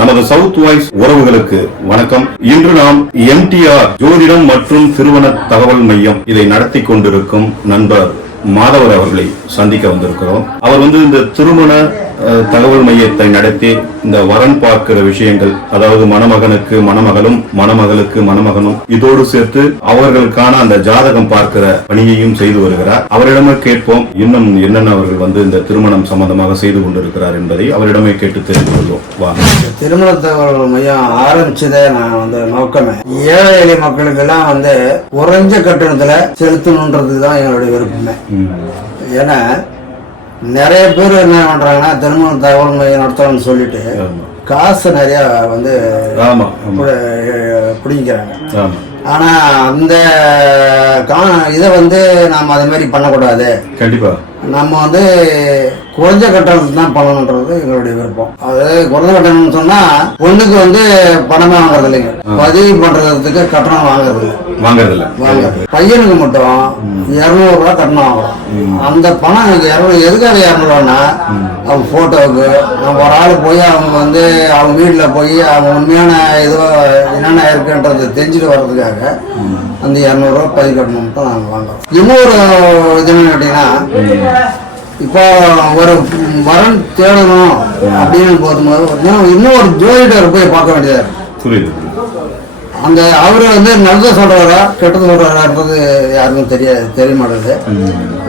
நமது south voice உறவுகளுக்கு வணக்கம். இன்று நாம் எம்டிஆர் ஜோதிடம் மற்றும் திருமண தகவல் மையம் இதை நடத்தி கொண்டிருக்கும் நண்பர் மாதவர் அவர்களை சந்திக்க வந்திருக்கிறோம். அவர் வந்து இந்த திருமண தகவல் மையத்தை நடத்தி இந்த வரன் பார்க்கிற விஷயங்கள் அதாவது மணமகனுக்கு மணமகளும் மணமகளுக்கு மணமகனும் இதோடு சேர்த்து அவர்களுக்கான அந்த ஜாதகம் பார்க்கிற பணியையும் செய்து வருகிறார். அவரிடமே கேட்போம் இன்னும் என்னென்ன அவர்கள் வந்து இந்த திருமணம் சம்பந்தமாக செய்து கொண்டிருக்கிறார் என்பதை அவரிடமே கேட்டு தெரிந்து கொள்வோம். வாங்க திருமண தகவல் மையம் ஆரம்பிச்சதே நான் வந்து நோக்கமே. ஏழை எளிய மக்களுக்கெல்லாம் வந்து குறைஞ்ச கட்டணத்துல செலுத்தணுன்றது தான் என்னுடைய விருப்பமே. ஏன்னா நிறைய பேர் என்ன பண்றாங்கன்னா திருமண தகவல் நடத்தணும்னு சொல்லிட்டு. காசு நிறைய வந்து பிடிக்கிறாங்க ஆமா. ஆனா அந்த கா இதை வந்து நாம் அது மாதிரி பண்ணக்கூடாது. கண்டிப்பா. நம்ம வந்து குறைஞ்ச கட்டணத்துக்கு தான் பண்ணணுன்றது எங்களுடைய விருப்பம். அதாவது குறைஞ்ச கட்டணம்னு சொன்னா பொண்ணுக்கு வந்து பணமே வாங்குறது இல்லைங்க பதிவு பண்றதுக்கு கட்டணம் வாங்குறது வாங்கறது. இல்ல வாங்குறது பையனுக்கு மட்டும் இருநூறு ரூபா கட்டணம் வாங்குறோம் அந்த பணம் எனக்கு இரநூறு எதுக்காக இரநூறுவான்னா அவங்க போட்டோவுக்கு நம்ம ஒரு ஆள் போய் அவங்க வந்து அவங்க வீட்டில் போய் அவங்க உண்மையான இதோ என்னென்ன இருக்குன்றது தெரிஞ்சுட்டு வர்றதுக்காக அந்த இரநூறுவா பதிவு கட்டணம் மட்டும் நாங்கள் வாங்குறோம். இன்னொரு இது என்னன்னு கேட்டிங்கன்னா இப்போ ஒரு வரன் தேடணும் அப்படின்னு போகும்போது இன்னும் ஒரு ஜோதிடர் போய் பார்க்க வேண்டியதா புரியுது. அந்த அவரு வந்து நல்லது சொல்றாரா கெட்டது சொல்றாரான்றது யாருக்கும் தெரியாது தெரிய மாட்டேங்குது.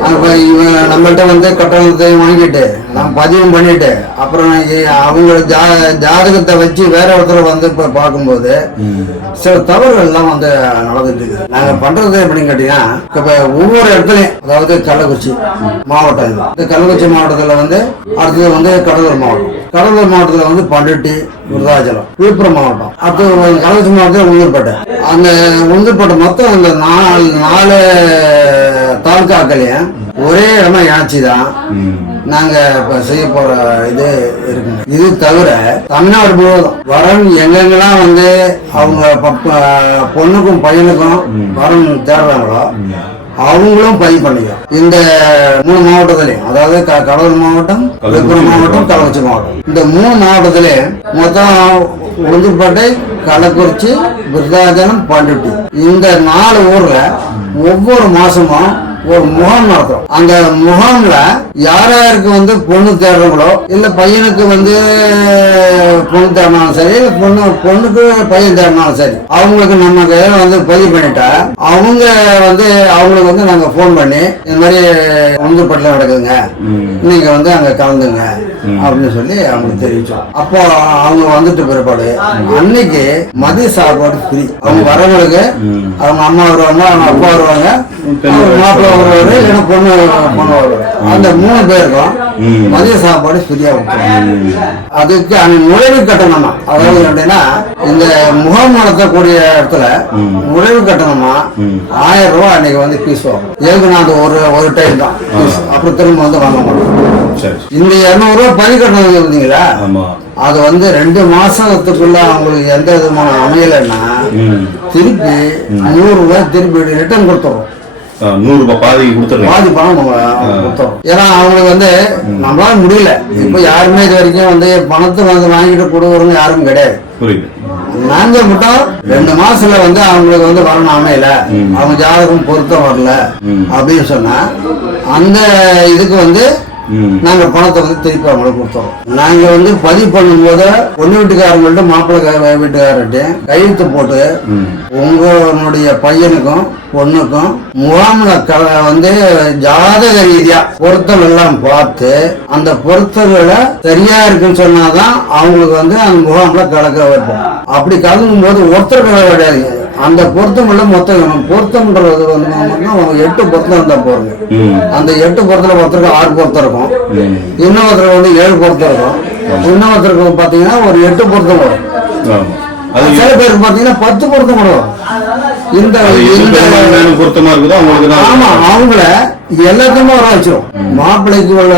இவன் நம்மள்ட்ட வந்து கட்டணத்தை வாங்கிட்டு நம்ம பதிவும் பண்ணிட்டு அப்புறம் அவங்க ஜா ஜாதகத்தை வச்சு வேற ஒருத்தர் வந்து இப்ப பார்க்கும்போது சில தவறுகள் எல்லாம் வந்து நடந்துட்டு இருக்குது நாங்க பண்றது எப்படின்னு கேட்டீங்கன்னா இப்ப ஒவ்வொரு இடத்துலயும் அதாவது கள்ளக்குறிச்சி மாவட்டம் இந்த கள்ளக்குறிச்சி மாவட்டத்துல வந்து அடுத்தது வந்து கடலூர் மாவட்டம். கடலூர் மாவட்டத்துல வந்து பண்ருட்டி விருதாச்சலம் விழுப்புரம் மாவட்டம். அடுத்து கள்ளக்குறிச்சி மாவட்டத்தில் உளுந்தூர்பேட்டை. அந்த உளுந்தூர்பேட்டை மொத்தம் அந்த நாலு நாலு தாலுக்காக்களையும் ஒரே இடமா இணைச்சி தான் நாங்க இப்ப செய்ய போற இது இருக்குங்க. இது தவிர தமிழ்நாடு முழுவதும் வரன் எங்கெங்கெல்லாம் வந்து அவங்க பொண்ணுக்கும் பையனுக்கும் வரன் தேடுறாங்களோ அவங்களும் பதிவு பண்ணிக்கலாம் இந்த மூணு மாவட்டத்திலையும் அதாவது கடலூர் மாவட்டம் விழுப்புரம் மாவட்டம் கள்ளக்குறிச்சி மாவட்டம். இந்த மூணு மாவட்டத்திலையும் மொத்தம் உளுந்தூர்பேட்டை கள்ளக்குறிச்சி விருதாச்சலம் பண்ருட்டி இந்த நாலு ஊர்ல ஒவ்வொரு மாசமும் ஒரு முகாம் நடத்துறோம். அந்த முகாம்ல யார் யாருக்கு வந்து பொண்ணு தேடுறாங்களோ இல்ல பையனுக்கு வந்து பொண்ணு தேடினாலும் சரி இல்ல பொண்ணு பொண்ணுக்கு பையன் தேடினாலும் சரி அவங்களுக்கு நம்ம கையில வந்து பதிவு பண்ணிட்டா அவங்க வந்து அவங்களுக்கு வந்து நாங்க ஃபோன் பண்ணி இந்த மாதிரி உளுந்தூர்பட்டில் நடக்குதுங்க. நீங்க வந்து அங்க கலந்துங்க. அப்படின்னு சொல்லி அவங்களுக்கு தெரிவிச்சோம். அப்போ அவங்க வந்துட்டு பிற்பாடு அன்னைக்கு மதிய சாப்பாடு ஃப்ரீ அவங்க வரவங்களுக்கு அவங்க அம்மா வருவாங்க அவங்க அப்பா வருவாங்க மாப்பிள்ளை வருவாரு இல்லைன்னா பொண்ணு பொண்ணு வருவாரு. அந்த மூணு பேருக்கும் மதிய சாப்பாடு ஃப்ரீயா அதுக்கு அந்த நுழைவு கட்டணமா அதாவது எப்படின்னா இந்த முகாம் நடத்தக்கூடிய இடத்துல நுழைவு கட்டணமா ஆயிரம் ரூபாய் அன்னைக்கு வந்து ஃபீஸ் வரும். எதுக்கு நான் அந்த ஒரு ஒரு டைம் தான். அப்புறம் திரும்ப வந்து வாங்க மாட்டோம் சரி இந்த இரநூறுவா பணி கட்டணம் இருந்தீங்களா அது வந்து ரெண்டு மாசத்துக்குள்ள அவங்களுக்கு எந்த விதமான அமையலைன்னா. திருப்பி நூறு ரூபாய் திருப்பி ரிட்டர்ன் கொடுத்துரும் ஆ, நூறு ரூபாய் பாதி கொடுத்துருங்க பாதி பணம் நம்ம ஏன்னா அவங்களுக்கு வந்து நம்மளால முடியல. இப்ப யாருமே இது வரைக்கும் வந்து பணத்தை வந்து வாங்கிட்டு கொடுக்குறவங்க யாரும் கிடையாது. புரியுது. நாங்க மட்டும் ரெண்டு மாசத்துல வந்து அவங்களுக்கு வந்து வரணும் அமையல. அவங்க ஜாதகம் பொருத்தம் வரல. அப்படின்னு சொன்னா அந்த இதுக்கு வந்து ம். நாங்க பணத்தை வந்து திருப்பி அவங்களுக்கு கொடுத்தோம். நாங்க வந்து பதிவு பண்ணும்போது பொண்ணு வீட்டுக்காரங்கள்ட்ட மாப்பிள்ளை வீட்டுக்காரர்கிட்ட கையெழுத்து போட்டு உங்களுடைய பையனுக்கும் பொண்ணுக்கும் முகாமில் க வந்து ஜாதக ரீதியா பொருத்தம் எல்லாம் பார்த்து அந்த பொருத்தங்களை சரியா இருக்குன்னு சொன்னாதான் அவங்களுக்கு வந்து அந்த முகாமில் கலக்க வைப்போம். அப்படி கலக்கும் போது ஒருத்தர் கலக்க கிடையாதுங்க அந்த பொருத்தம் உள்ள மொத்தம் பொருத்தம்ன்றது வந்து எட்டு பொருத்தம் இருந்தா போறங்க. அந்த எட்டு பொருத்தல ஒருத்தருக்கு ஆறு பொருத்தம் இருக்கும். இன்னொருத்தருக்கு வந்து ஏழு பொருத்தம் இருக்கும். இன்னொருத்தருக்கு பாத்தீங்கன்னா ஒரு எட்டு பொருத்தம் வரும். சில பேருக்கு பாத்தீங்கன்னா பத்து பொருத்தம் வரும். இந்த பொருத்தமா இருக்குதோ அவங்களுக்கு ஆமா அவங்கள எல்லாத்தையுமே வர வச்சிரும். மாப்பிள்ளைக்கு உள்ள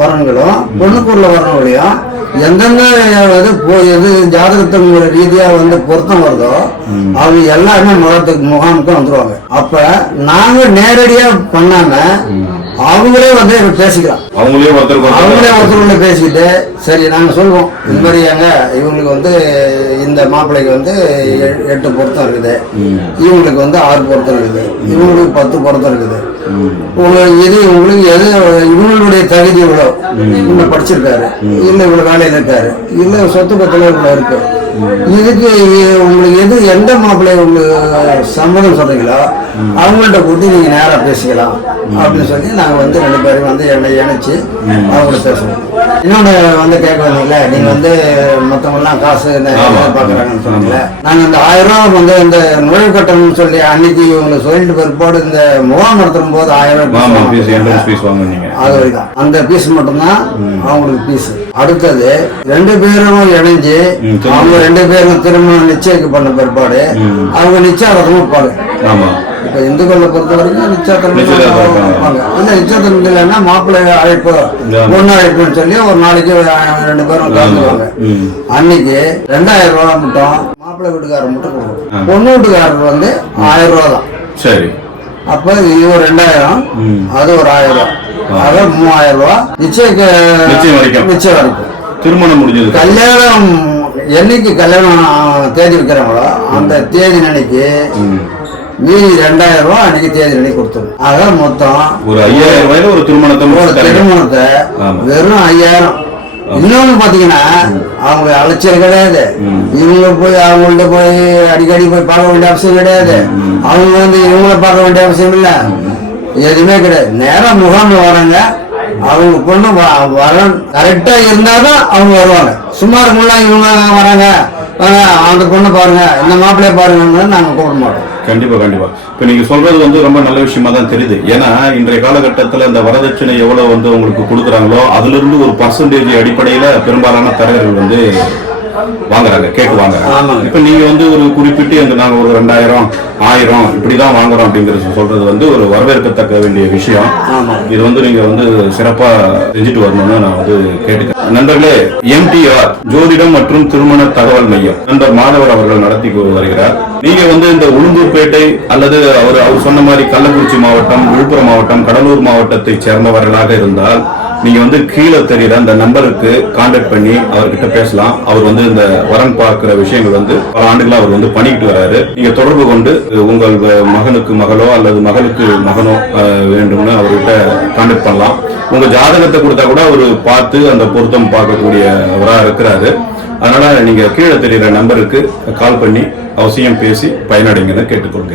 வரன்களும் பொண்ணுக்கு உள்ள வரன்களையும் எந்தெந்த இது போ- இது ஜாதகத்தின் ரீதியா வந்து பொருத்தம் வருதோ அவங்க எல்லாருமே முகத்துக்கு முகாமுக்கு வந்துருவாங்க. அப்ப நாங்க நேரடியா பண்ணாம அவங்களே வந்து இவங்க பேசிக்கலாம் அவங்களே ஒருத்தருக்கு அவங்களே ஒருத்தர் பேசிக்கிட்டு சரி நாங்க சொல்லுவோம் இந்த மாதிரி எங்க இவங்களுக்கு வந்து இந்த மாப்பிள்ளைக்கு வந்து எட்டு பொருத்தம் இருக்குது. இவங்களுக்கு வந்து ஆறு பொருத்தம் இருக்குது. இவங்களுக்கு பத்து பொருத்தம் இருக்குது. உங்களுக்கு இது உங்களுக்கு எது இவங்களுடைய தகுதி இவ்வளோ? இன்னும் படிச்சிருக்காரு. இல்ல இவ்வளவு வேலையில இருக்காரு. இல்ல சொத்து பத்துல இவ்வளவு இருக்கு. இதுக்கு உங்களுக்கு எது எந்த மாப்பிள்ளை உங்களுக்கு சம்மதம் சொல்றீங்களோ அவங்கள்ட்ட கூட்டி நீங்க நேரா பேசிக்கலாம். அப்படின்னு சொல்லி நாங்க வந்து ரெண்டு பேரும் வந்து என்னை இணைச்சு அவங்கள பேசுவோம். இன்னொன்று வந்து கேட்க வந்தீங்களே நீங்க வந்து மத்தவங்க எல்லாம் காசு இந்த ஆமா. பாக்குறாங்கன்னு சொன்னீங்களே நாங்க இந்த ஆயிரம் ரூபாய் வந்து இந்த நுழைவு கட்டணம்னு சொல்லி அன்னைக்கு இவங்க சொல்லிட்டு பிற்பாடு இந்த முகாம் நடத்தும் போது ஆயிரம் ரூபாய் அது வரைக்கும். அந்த பீஸ் மட்டும்தான் அவங்களுக்கு பீஸ் அடுத்தது ரெண்டு பேரும் இணைஞ்சு. அவங்க ரெண்டு பேரும் திருமணம் நிச்சயிக்க பண்ண பிற்பாடு அவங்க நிச்சயதார்த்தம் வைப்பாங்க ஆமா. இப்ப இந்துக்களை பொறுத்த வரைக்கும் நிச்சயதார்த்தம் வைப்பாங்க. இல்ல நிச்சயதார்த்தம் இல்லைன்னா மாப்பிள்ளை அழைப்பு. பொண்ணு அழைப்புன்னு சொல்லி ஒரு நாளைக்கு ரெண்டு பேரும் கலந்துருவாங்க. அன்னைக்கு ரெண்டாயிரம் ரூபாய் மட்டும் மாப்பிள்ளை வீட்டுக்காரர் மட்டும். கொடுக்கணும் பொண்ணு வீட்டுக்காரர் வந்து ஆயிரம் ரூபாய் தான் சரி அப்ப இது ஒரு ரெண்டாயிரம். அது ஒரு ஆயிரம் ரூபாய் அத மூவாயிரம் ரூபாய் நிச்சயிக்க நிச்சயம் வரைக்கும். நிச்சயம் வரைக்கும் திருமணம் முடிஞ்சது கல்யாணம் என்னைக்கு கல்யாணம் தேதி வைக்கிறாங்களோ அந்த தேதி அன்னைக்கு. மீதி ரெண்டாயிரம் ரூபாய் அன்னைக்கு தேதி அன்னைக்கு கொடுத்துரும் ஆக மொத்தம் ஒரு ஐயாயிரம் ரூபாயில ஒரு திருமணத்தை ஒரு. திருமணத்தை. வெறும் ஐயாயிரம். இன்னொன்னு பாத்தீங்கன்னா அவங்க அலைச்சல் கிடையாது. இவங்க போய் அவங்கள்ட்ட போய் அடிக்கடி போய் பார்க்க வேண்டிய அவசியம் கிடையாது. அவங்க வந்து இவங்கள பார்க்க வேண்டிய அவசியம் இல்ல. எதுவுமே கிடையாது. நேரா முகாம்ல வராங்க. அவங்க பொண்ணு வர கரெக்டா இருந்தாதான் அவங்க வருவாங்க. சும்மா இருக்கும்ல இவங்க வராங்க. அந்த பொண்ணை பாருங்க. இந்த மாப்பிள்ளைய பாருங்கன்னு நாங்க கூப்பிட மாட்டோம். கண்டிப்பா கண்டிப்பா. இப்ப நீங்க சொல்றது வந்து ரொம்ப நல்ல விஷயமா தான் தெரியுது. ஏன்னா இன்றைய காலகட்டத்துல இந்த வரதட்சணை எவ்வளவு வந்து உங்களுக்கு கொடுக்குறாங்களோ அதுல இருந்து ஒரு பர்சன்டேஜ் அடிப்படையில பெரும்பாலான தரகர்கள் வந்து வாங்குறாங்க கேட்டு வாங்குறாங்க. இப்ப நீங்க வந்து ஒரு குறிப்பிட்டு எங்க நாங்க ஒரு ரெண்டாயிரம் ஆயிரம் இப்படிதான் வாங்குறோம் அப்படிங்கறது சொல்றது வந்து ஒரு வரவேற்கத்தக்க வேண்டிய விஷயம். இது வந்து நீங்க வந்து சிறப்பா செஞ்சுட்டு வரணும்னு நான் வந்து கேட்டுக்கிறேன். நண்பர்களே எம்டிஆர் ஜோதிடம் மற்றும் திருமண தகவல் மையம். நண்பர் மாதவர் அவர்கள் நடத்தி வருகிறார். நீங்க வந்து இந்த உளுந்தூர்பேட்டை அல்லது அவர் அவர் சொன்ன மாதிரி கள்ளக்குறிச்சி மாவட்டம் விழுப்புரம் மாவட்டம் கடலூர் மாவட்டத்தை சேர்ந்தவர்களாக இருந்தால் நீங்கள் வந்து கீழே தெரியுற அந்த நம்பருக்கு காண்டாக்ட் பண்ணி அவர்கிட்ட பேசலாம். அவர் வந்து இந்த வரன் பார்க்குற விஷயங்கள் வந்து பல ஆண்டுகளாக அவர் வந்து பண்ணிக்கிட்டு வராரு. நீங்கள் தொடர்பு கொண்டு உங்கள் மகனுக்கு மகளோ அல்லது மகளுக்கு மகனோ வேண்டும்னு அவர்கிட்ட காண்டாக்ட் பண்ணலாம். உங்க ஜாதகத்தை கொடுத்தா கூட அவர் பார்த்து அந்த பொருத்தம் பார்க்கக்கூடியவராக இருக்கிறாரு. அதனால நீங்க கீழே தெரியுற நம்பருக்கு கால் பண்ணி அவசியம் பேசி பயனடைங்கன்னு கேட்டுக்கொள்கிறேன்.